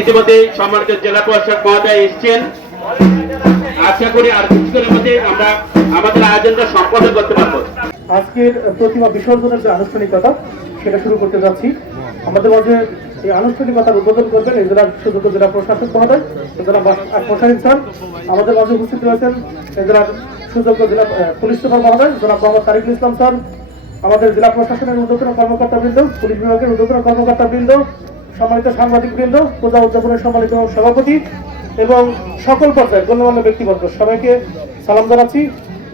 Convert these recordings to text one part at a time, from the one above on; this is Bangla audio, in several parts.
ইতিমধ্যে সম্মানিত জেলা প্রশাসক মহোদয় এসছেন। আশা করি আর কিছুক্ষণের মধ্যে আমরা আমাদের আয়োজনটা সম্পন্ন করতে পারব। আজকের প্রতিমা বিসর্জনের যে আনুষ্ঠানিকতা সেটা শুরু করতে যাচ্ছি। আমাদের মধ্যে এই আনুষ্ঠানিকতার উদ্বোধন করবেন এই জেলার সুযোগ্য জেলা প্রশাসক মহোদয় জেলা প্রশাসক স্যার। আমাদের মাঝে উপস্থিত রয়েছেন এই জেলার সুযোগ্য জেলা পুলিশ সুপার মহোদয় জনাব মোহাম্মদ তারিকুল ইসলাম স্যার আমাদের জেলা প্রশাসনের উদ্যোতন কর্মকর্তা বৃন্দ পুলিশ বিভাগের উদ্যোতন কর্মকর্তা বৃন্দ সম্মানিত সাংবাদিক বৃন্দ পূজা উদযাপনের সম্মানিত সভাপতি এবং সকল পর্যায়ের গণ্যমান্য ব্যক্তিবর্গ। সবাইকে সালাম জানাচ্ছি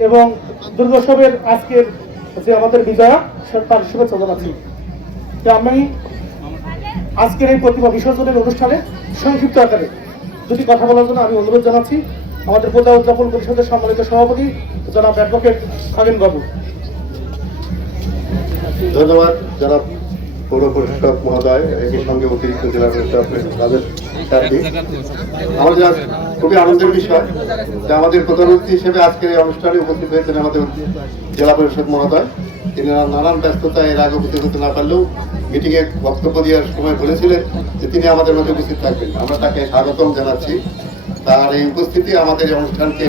এবং দুর্গোৎসবের আজকের যে আমাদের বিজয়া তার শুভেচ্ছা জানাচ্ছি। তো আমি আজকের এই প্রতিভা বিসর্জনের অনুষ্ঠানে সংক্ষিপ্ত আকারে দুটি কথা বলার জন্য আমি অনুরোধ জানাচ্ছি। আমাদের পূজা উদযাপন পরিষদের সম্মানিত সভাপতি জনাব অ্যাডভোকেট খালিন বাবু ধন্যবাদ যারা পৌর পরিষদ মহোদয় একই সঙ্গে অতিরিক্ত জেলা তাদের সাথে আমাদের আজ খুবই আনন্দের বিষয় যে আমাদের প্রধান অতিথি হিসেবে আজকের এই অনুষ্ঠানে উপস্থিত হয়েছেন আমাদের জেলা পরিষদ মহোদয়। তিনি নানান ব্যস্ততা এর আগে উপস্থিত হতে না পারলেও মিটিং এ বক্তব্য দেওয়ার সময় বলেছিলেন যে তিনি আমাদের মধ্যে উপস্থিত থাকবেন। আমরা তাকে স্বাগতম জানাচ্ছি। তার এই উপস্থিতি আমাদের এই অনুষ্ঠানকে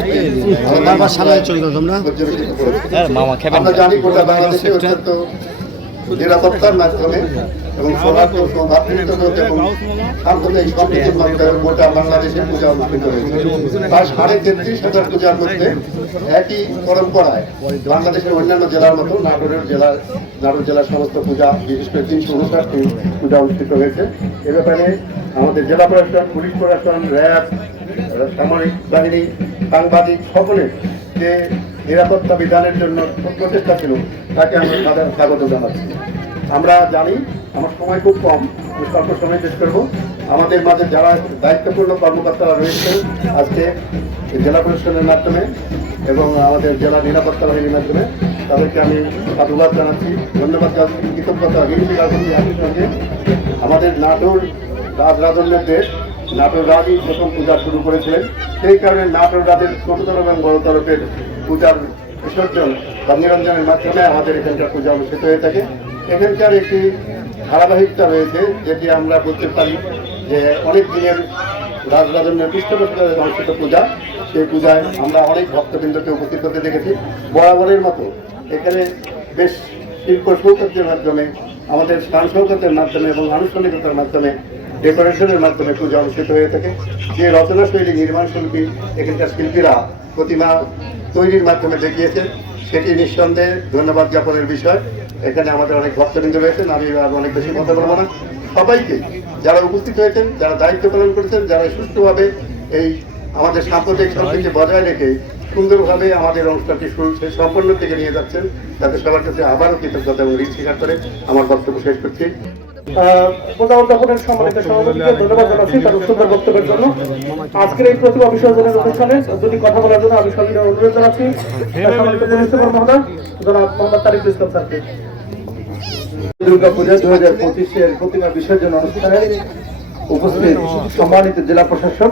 খেবেন আমরা জানি গোটা বাংলাদেশে অত্যন্ত নিরাপত্তার মাধ্যমে এবং বাংলাদেশের অন্যান্য জেলার মতো জেলার জেলার সমস্ত বিশেষ পূজা অনুষ্ঠিত হয়েছে। আমাদের জেলা প্রশাসন, পুলিশ প্রশাসন, র্যাব, সামরিক বাহিনী, সাংবাদিক সকলের যে নিরাপত্তা বিধানের জন্য প্রচেষ্টা ছিল, তাকে আমি তাদের স্বাগত জানাচ্ছি। আমরা জানি আমার সময় খুব কম স্বল্প সময় শেষ করব। আমাদের মাঝে যারা দায়িত্বপূর্ণ কর্মকর্তারা রয়েছেন, আজকে জেলা প্রশাসনের মাধ্যমে এবং আমাদের জেলা নিরাপত্তা বাহিনীর মাধ্যমে, তাদেরকে আমি সাধুবাদ জানাচ্ছি। ধন্যবাদ জানাচ্ছি। কৃতজ্ঞতা, ঋণ সঙ্গে। আমাদের নাটোর রাজ রাজন্যের দেশ, নাটোর রাজই প্রথম পূজা শুরু করেছিলেন। সেই কারণে নাটোর রাজের ছোটতর এবং বড় তরফের পূজার বিসর্জন বা নিরঞ্জনের মাধ্যমে আমাদের এখানকার পূজা অনুষ্ঠিত হয়ে থাকে। এখানকার একটি ধারাবাহিকতা রয়েছে, যেটি আমরা বলতে পারি যে অনেক দিনের রাজ রাজন্যের অনুষ্ঠিত পূজা। সেই পূজায় আমরা অনেক ভক্তবৃন্দকে উপস্থিত হতে দেখেছি। বরাবরের মতো এখানে বেশ শিল্প সৌকর্যের মাধ্যমে, আমাদের স্থান সৌকর্যের মাধ্যমে এবং আনুষ্ঠানিকতার মাধ্যমে, ডেকোরেশনের মাধ্যমে পূজা অনুষ্ঠিত হয়ে থাকে। যে রচনা শৈলী নির্মাণ শিল্পী এখানকার শিল্পীরা প্রতিমা তৈরির মাধ্যমে দেখিয়েছেন, সেটি নিঃসন্দেহে ধন্যবাদ জ্ঞাপনের বিষয়। এখানে আমাদের অনেক ভক্তবৃন্দ রয়েছেন, আমি অনেক বেশি কথা বলব না। সবাইকে যারা উপস্থিত হয়েছেন, যারা দায়িত্ব পালন করেছেন, যারা সুষ্ঠুভাবে এই আমাদের সাম্প্রদায়িক সম্প্রীতি বজায় রেখে সুন্দরভাবে আমাদের অনুষ্ঠানটি শুরু সম্পন্ন থেকে নিয়ে যাচ্ছেন তাদের সবার কাছে আবারও কৃতজ্ঞতা এবং ঋণ স্বীকার করে আমার বক্তব্য শেষ করছি। আহ, সম্মানিত সভাপতিকে ধন্যবাদ জানাচ্ছি তার সুন্দর বক্তব্যের জন্য। আজকের এই প্রতিভা বিসর্জনের অনুষ্ঠানে দুটি কথা বলার জন্য আমি সবাই অনুরোধ জানাচ্ছি। সম্মানিত পুলিশ মহোদয় জনাব মোহাম্মদ তারিকুল ইসলাম স্যারকে। দুর্গা দু হাজার পঁচিশের প্রতিমা বিসর্জন অনুষ্ঠানে উপস্থিত সম্মানিত জেলা প্রশাসক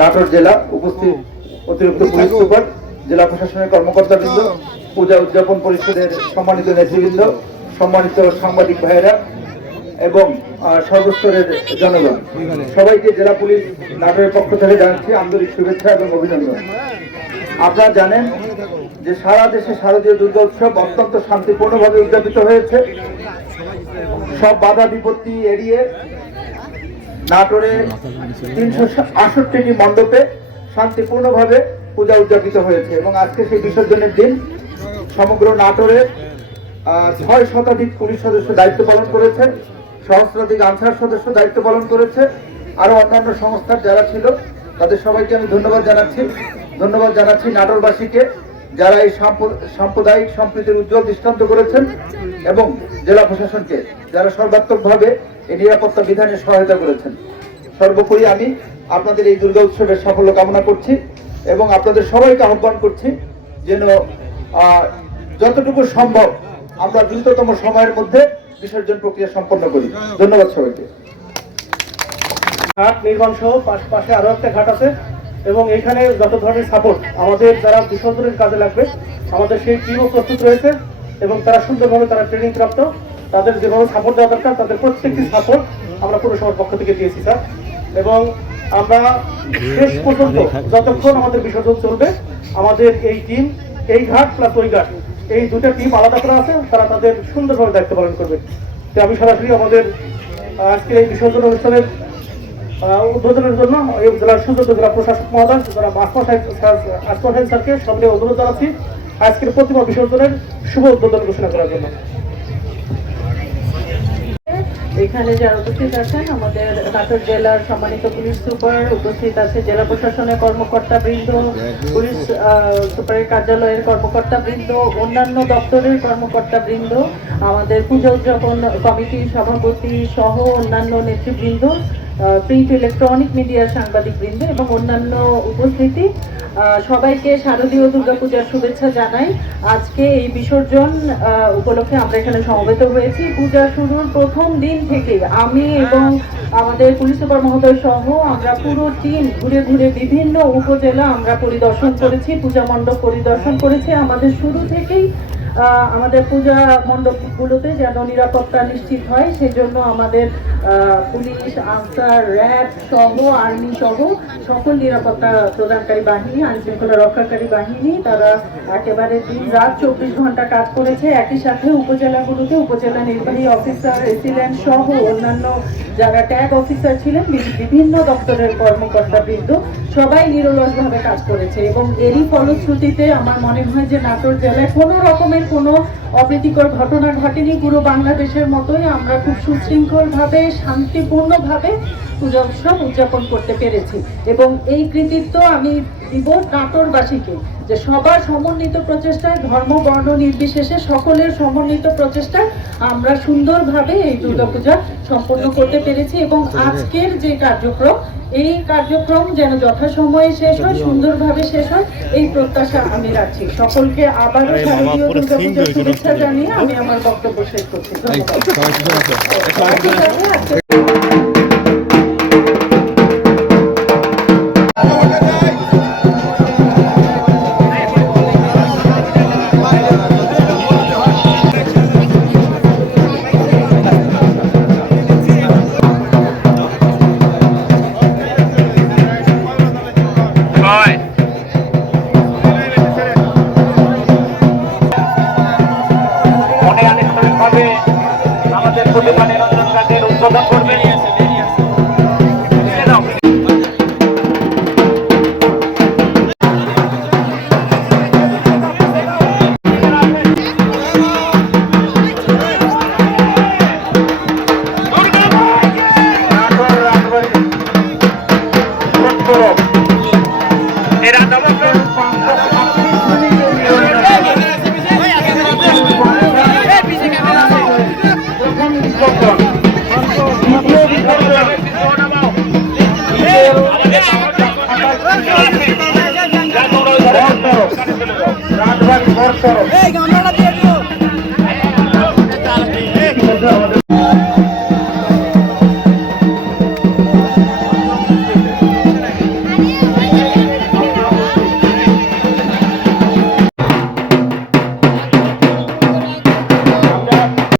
নাটোর জেলা উপস্থিত অতিরিক্ত পুলিশ সুপার জেলা প্রশাসনের কর্মকর্তা কর্মকর্তাবৃন্দ পূজা উদযাপন পরিষদের সম্মানিত নেতৃবৃন্দ সম্মানিত সাংবাদিক ভাইয়েরা এবং সর্বস্তরের জনগণ। সবাইকে জেলা পুলিশ নাটোরের পক্ষ থেকে জানাচ্ছি আন্তরিক শুভেচ্ছা এবং অভিনন্দন। আপনারা জানেন যে সারা দেশে শারদীয় দুর্গা উৎসব অত্যন্ত শান্তিপূর্ণভাবে উদযাপিত হয়েছে। সব বাধা বিপত্তি এড়িয়ে নাটোরে তিনশো আষট্টিটি মণ্ডপে শান্তিপূর্ণভাবে পূজা উদযাপিত হয়েছে এবং আজকে সেই বিসর্জনের দিন সমগ্র নাটোরে আহ, ছয় শতাধিক পুলিশ সদস্য দায়িত্ব পালন করেছে, সহস্রাধিক আনসার সদস্য দায়িত্ব পালন করেছে আরও অন্যান্য সংস্থার যারা ছিল, তাদের সবাইকে আমি ধন্যবাদ জানাচ্ছি। ধন্যবাদ জানাচ্ছি নাটোরবাসীকে, যারা এই সাম্প- সাম্প্রদায়িক সম্প্রীতির উজ্জ্বল দৃষ্টান্ত করেছেন এবং জেলা প্রশাসনকে যারা সর্বাত্মকভাবে এই নিরাপত্তা বিধানে সহায়তা করেছেন। সর্বোপরি আমি আপনাদের এই দুর্গা উৎসবের সাফল্য কামনা করছি এবং আপনাদের সবাইকে আহ্বান করছি যেন যতটুকু সম্ভব আমরা দ্রুততম সময়ের মধ্যে বিসর্জন প্রক্রিয়া সম্পন্ন করি। ধন্যবাদ সবাইকে। ঘাট নির্মাণ সহ পাশ- পাশে আরও একটা ঘাট আছে এবং এখানে যত ধরনের সাপোর্ট আমাদের যারা বিসর্জনের কাজে লাগবে, আমাদের সেই টিমও প্রস্তুত রয়েছে এবং তারা সুন্দরভাবে তারা ট্রেনিং প্রাপ্ত। তাদের যেভাবে সাপোর্ট দেওয়া দরকার, তাদের প্রত্যেকটি সাপোর্ট আমরা পুরসভার পক্ষ থেকে দিয়েছি, স্যার। এবং আমরা শেষ পর্যন্ত যতক্ষণ আমাদের বিসর্জন চলবে, আমাদের এই টিম এই ঘাট প্লাস ওই ঘাট এই দুটো টিম আলাদা করা আছে, তারা তাদের সুন্দরভাবে দায়িত্ব পালন করবে। তো আমি সরাসরি আমাদের আজকে আজকের এই বিসর্জন অনুষ্ঠানের উদ্বোধনের জন্য এই জেলার সুযোগ্য জেলা প্রশাসক মহোদয় যারা মাসমা সাহেব আসমা সাহেব স্যারকে সামনে অনুরোধ জানাচ্ছি আজকের প্রতিমা বিসর্জনের শুভ উদ্বোধন ঘোষণা করার জন্য। এখানে যারা উপস্থিত আছেন, আমাদের নাটোর জেলার সম্মানিত পুলিশ সুপার উপস্থিত আছে জেলা প্রশাসনের কর্মকর্তা বৃন্দ পুলিশ সুপারের কার্যালয়ের কর্মকর্তা বৃন্দ অন্যান্য দপ্তরের কর্মকর্তা বৃন্দ আমাদের পুজো উদযাপন কমিটির সভাপতি সহ অন্যান্য নেতৃবৃন্দ। প্রিন্ট ইলেকট্রনিক মিডিয়ার সাংবাদিক বৃন্দ এবং অন্যান্য উপস্থিতি সবাইকে শারদীয় দুর্গাপূজার শুভেচ্ছা জানাই। আজকে এই বিসর্জন উপলক্ষে আমরা এখানে সমবেত হয়েছি। পূজা শুরুর প্রথম দিন থেকে আমি এবং আমাদের পুলিশ সুপার মহোদয় সহ আমরা পুরো টিম ঘুরে ঘুরে বিভিন্ন উপজেলা আমরা পরিদর্শন করেছি, পূজা মণ্ডপ পরিদর্শন করেছি। আমাদের শুরু থেকেই আমাদের পূজা মণ্ডপগুলোতে যেন নিরাপত্তা নিশ্চিত হয়, সেজন্য আমাদের পুলিশ আনসার র্যাব সহ, আর্মি সহ সকল নিরাপত্তা প্রদানকারী বাহিনী আইন শৃঙ্খলা রক্ষাকারী বাহিনী, তারা একেবারে দিন রাত চব্বিশ ঘণ্টা কাজ করেছে। একই সাথে উপজেলাগুলোতে উপজেলা নির্বাহী অফিসার এসিল্যান্ড সহ অন্যান্য যারা ট্যাগ অফিসার ছিলেন বিভিন্ন দপ্তরের কর্মকর্তা বৃন্দ সবাই নিরলসভাবে কাজ করেছে। এবং এরই ফলশ্রুতিতে আমার মনে হয় যে নাটোর জেলায় কোনো রকমের কোনো অপ্রীতিকর ঘটনা ঘটেনি। পুরো বাংলাদেশের মতোই আমরা খুব সুশৃঙ্খলভাবে, শান্তিপূর্ণভাবে পুজো উৎসব উদযাপন করতে পেরেছি। এবং এই কৃতিত্ব আমি দিব নাটোরবাসীকে যে সবার সমন্বিত প্রচেষ্টায় ধর্ম বর্ণ নির্বিশেষে সকলের সমন্বিত প্রচেষ্টায় আমরা সুন্দরভাবে এই দুর্গাপূজা সম্পন্ন করতে পেরেছি এবং আজকের যে কার্যক্রম এই কার্যক্রম যেন যথাসময়ে শেষ হয় সুন্দরভাবে শেষ হয় এই প্রত্যাশা আমি রাখছি। সকলকে আবারও শারদীয় দুর্গাপূজার শুভেচ্ছা জানিয়ে আমি আমার বক্তব্য শেষ করছি। ধন্যবাদ। কাজের উদ্বোধন করবেন Hey,